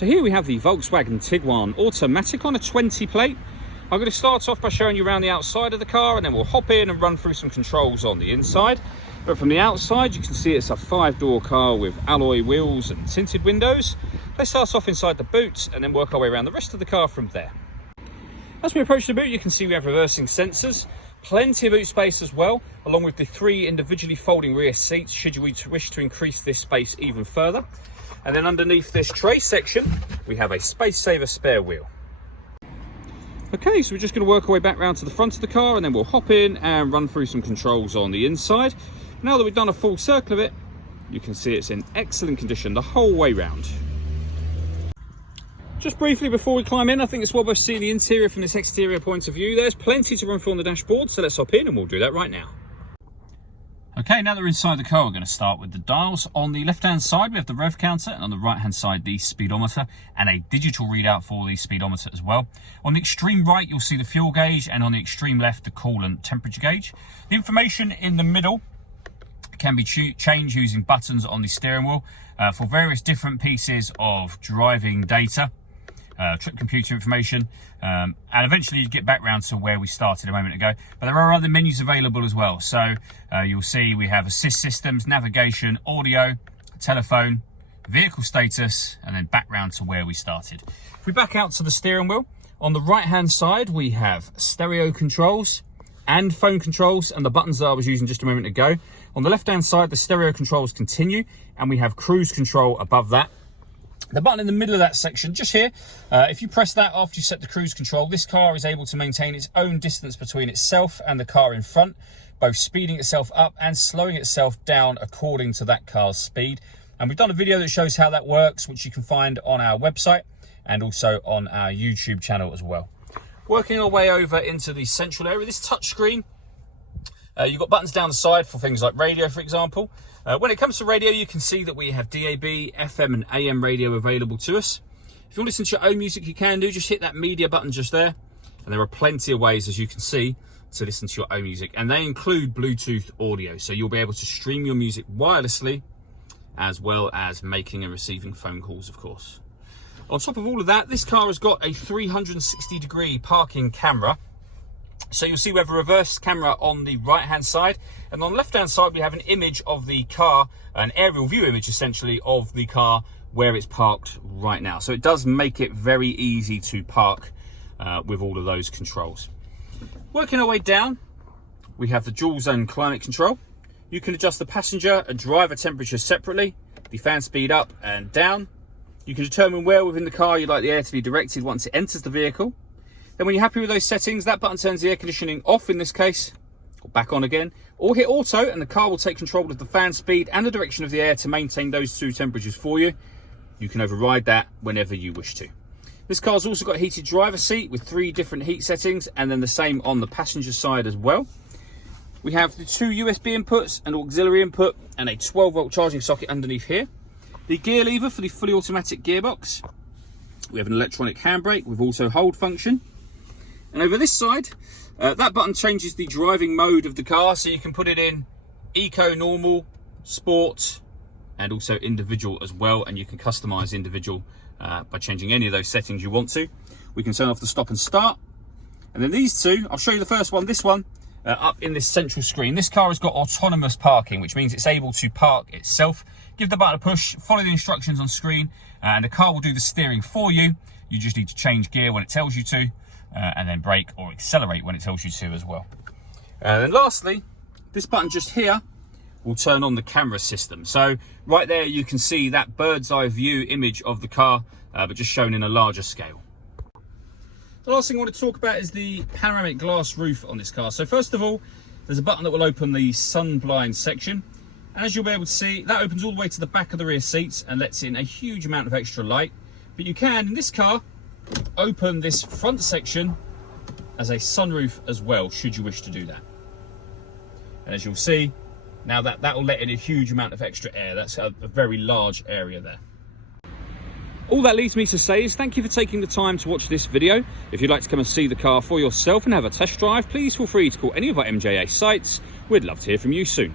So here we have the Volkswagen Tiguan Automatic on a 20 plate. I'm going to start off by showing you around the outside of the car, and then we'll hop in and run through some controls on the inside. But from the outside, you can see it's a 5-door car with alloy wheels and tinted windows. Let's start off inside the boot and then work our way around the rest of the car from there. As we approach the boot, you can see we have reversing sensors, plenty of boot space as well, along with the 3 individually folding rear seats should you wish to increase this space even further. And then underneath this tray section, we have a space saver spare wheel. Okay, so we're just going to work our way back round to the front of the car, and then we'll hop in and run through some controls on the inside. Now that we've done a full circle of it, you can see it's in excellent condition the whole way round. Just briefly before we climb in, I think it's well worth seeing the interior from this exterior point of view. There's plenty to run through on the dashboard, so let's hop in and we'll do that right now. Okay, now that we're inside the car, we're going to start with the dials. On the left-hand side, we have the rev counter, and on the right-hand side, the speedometer, and a digital readout for the speedometer as well. On the extreme right, you'll see the fuel gauge, and on the extreme left, the coolant temperature gauge. The information in the middle can be changed using buttons on the steering wheel for various different pieces of driving data. Trip computer information, and eventually you get back round to where we started a moment ago. But there are other menus available as well. So you'll see we have assist systems, navigation, audio, telephone, vehicle status, and then back round to where we started. If we back out to the steering wheel, on the right hand side we have stereo controls and phone controls, and the buttons that I was using just a moment ago. On the left hand side, the stereo controls continue, and we have cruise control above that. The button in the middle of that section, just here, if you press that after you set the cruise control, this car is able to maintain its own distance between itself and the car in front, both speeding itself up and slowing itself down according to that car's speed. And we've done a video that shows how that works, which you can find on our website and also on our YouTube channel as well. Working our way over into the central area, this touchscreen, you've got buttons down the side for things like radio, for example. When it comes to radio, you can see that we have DAB, FM and AM radio available to us. If you want to listen to your own music, you can do. Just hit that media button just there. And there are plenty of ways, as you can see, to listen to your own music. And they include Bluetooth audio. So you'll be able to stream your music wirelessly, as well as making and receiving phone calls, of course. On top of all of that, this car has got a 360-degree parking camera. So you'll see we have a reverse camera on the right hand side, and on the left hand side we have an image of the car, an aerial view image essentially of the car where it's parked right now. So it does make it very easy to park with all of those controls. Working our way down, we have the dual zone climate control. You can adjust the passenger and driver temperature separately, the fan speed up and down. You can determine where within the car you'd like the air to be directed once it enters the vehicle. Then when you're happy with those settings, that button turns the air conditioning off in this case, or back on again, or hit auto and the car will take control of the fan speed and the direction of the air to maintain those 2 temperatures for you. You can override that whenever you wish to. This car's also got a heated driver seat with 3 different heat settings, and then the same on the passenger side as well. We have the 2 USB inputs, an auxiliary input, and a 12-volt charging socket underneath here. The gear lever for the fully automatic gearbox. We have an electronic handbrake with auto hold function. And over this side, that button changes the driving mode of the car, so you can put it in eco, normal, sport, and also individual as well. And you can customize individual by changing any of those settings you want to. We can turn off the stop and start. And then these two, I'll show you the first one, this one, up in this central screen. This car has got autonomous parking, which means it's able to park itself. Give the button a push, follow the instructions on screen, and the car will do the steering for you. You just need to change gear when it tells you to. And then brake or accelerate when it tells you to as well. And then lastly, this button just here will turn on the camera system. So right there you can see that bird's eye view image of the car, but just shown in a larger scale. The last thing I want to talk about is the panoramic glass roof on this car. So first of all, there's a button that will open the sun blind section. And as you'll be able to see, that opens all the way to the back of the rear seats and lets in a huge amount of extra light. But you can, in this car, open this front section as a sunroof as well, should you wish to do that. And as you'll see, now that will let in a huge amount of extra air. That's a very large area there. All that leaves me to say is thank you for taking the time to watch this video. If you'd like to come and see the car for yourself and have a test drive, please feel free to call any of our MJA sites. We'd love to hear from you soon.